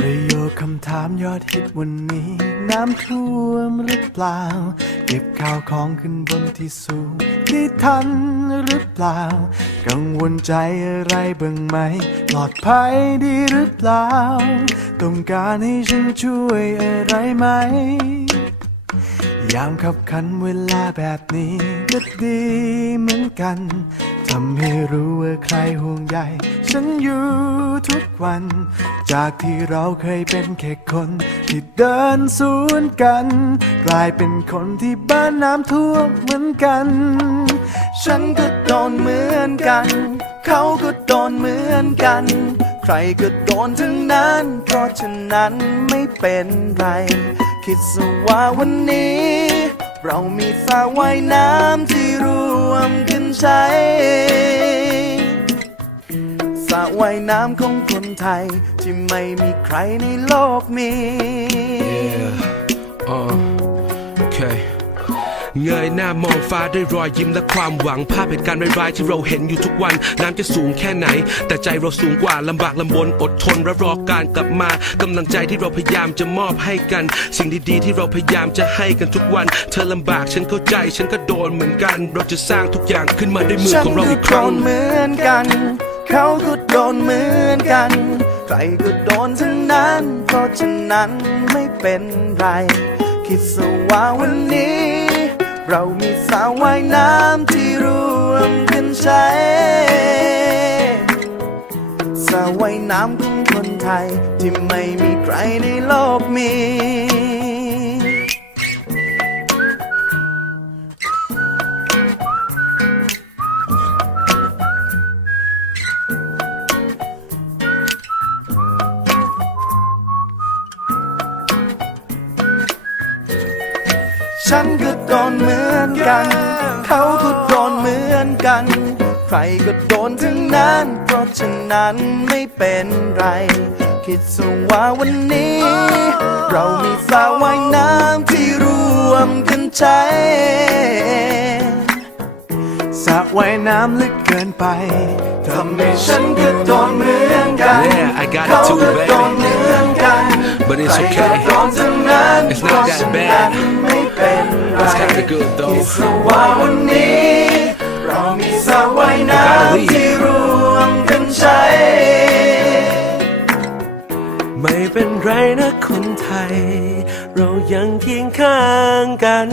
ประโยคคำถามยอดฮิตวันนี้ น้ำท่วมหรือเปล่า เก็บข้าวของขึ้นบนที่สูงที่ทันหรือเปล่า กังวลใจอะไรบ้างไหมปลอดภัยดีหรือเปล่า ต้องการให้ฉันช่วยอะไรไหม ยามขับขันเวลาแบบนี้ก็ดีเหมือนกัน ทำให้รู้ว่าใครห่วงใยฉันอยู่ทุกวัน จากที่เราเคยเป็นแค่คน ที่เดินสวนกัน กลายเป็นคนที่บ้านน้ำท่วมเหมือนกัน ฉันก็โดนเหมือนกัน เขาก็โดนเหมือนกัน ใครก็โดนทั้งนั้น เพราะฉะนั้นไม่เป็นไร คิดซะว่าวันนี้ เรามีสระว่ายน้ำที่รวมกันใช้ ว่ายน้ำของคนไทย ที่ไม่มีใครในโลกนี้ Yeah. Uh, okay. เงยหน้ามองฟ้าด้วยรอยยิ้มและความหวังภาพเหตุการณ์ร้ายๆที่เราเห็นอยู่ทุกวัน น้ำจะสูงแค่ไหน แต่ใจเราสูงกว่าลำบากลำบนอดทนและรอการกลับมากำลังใจที่เราพยายามจะมอบให้กัน สิ่งดีๆที่เราพยายามจะให้กันทุกวัน เธอลำบากฉันเข้าใจฉันก็โดนเหมือนกัน เราจะสร้างทุกอย่างขึ้นมาด้วยมือของเราอีกครั้งนเหมือนกัน เขาก็โดนเหมือนกัน ใครก็โดนทั้งนั้น เพราะฉะนั้นไม่เป็นไร คิดซะว่าวันนี้ เรามีสระว่ายน้ำที่รวมกันใช้สระว่ายน้ำของคนไทย ที่ไม่มีใครในโลกมี ฉันก็โดนเหมือนกัน เขาก็โดนเหมือนกัน ใครก็โดนทั้งนั้น เพราะฉะนั้นไม่เป็นไร คิดซะว่าวันนี้ เรามีสระว่ายน้ำที่รวมกันใช้สระว่ายน้ำลึกเกินไปทำให้ฉันก็โดนเหมือนกัน Yeah, I got it เขา too, ก็โดน baby. เหมือนกัน But it's ใครก็ okay. โดนทั้งนั้น It's not that bad. ไม่เป็น that's a good though. สว่าวันนี้ เรามีสระว่ายน้ำที่รวมกันใช้ ไม่เป็นไรนะคนไทย เรายังเคียงข้างกัน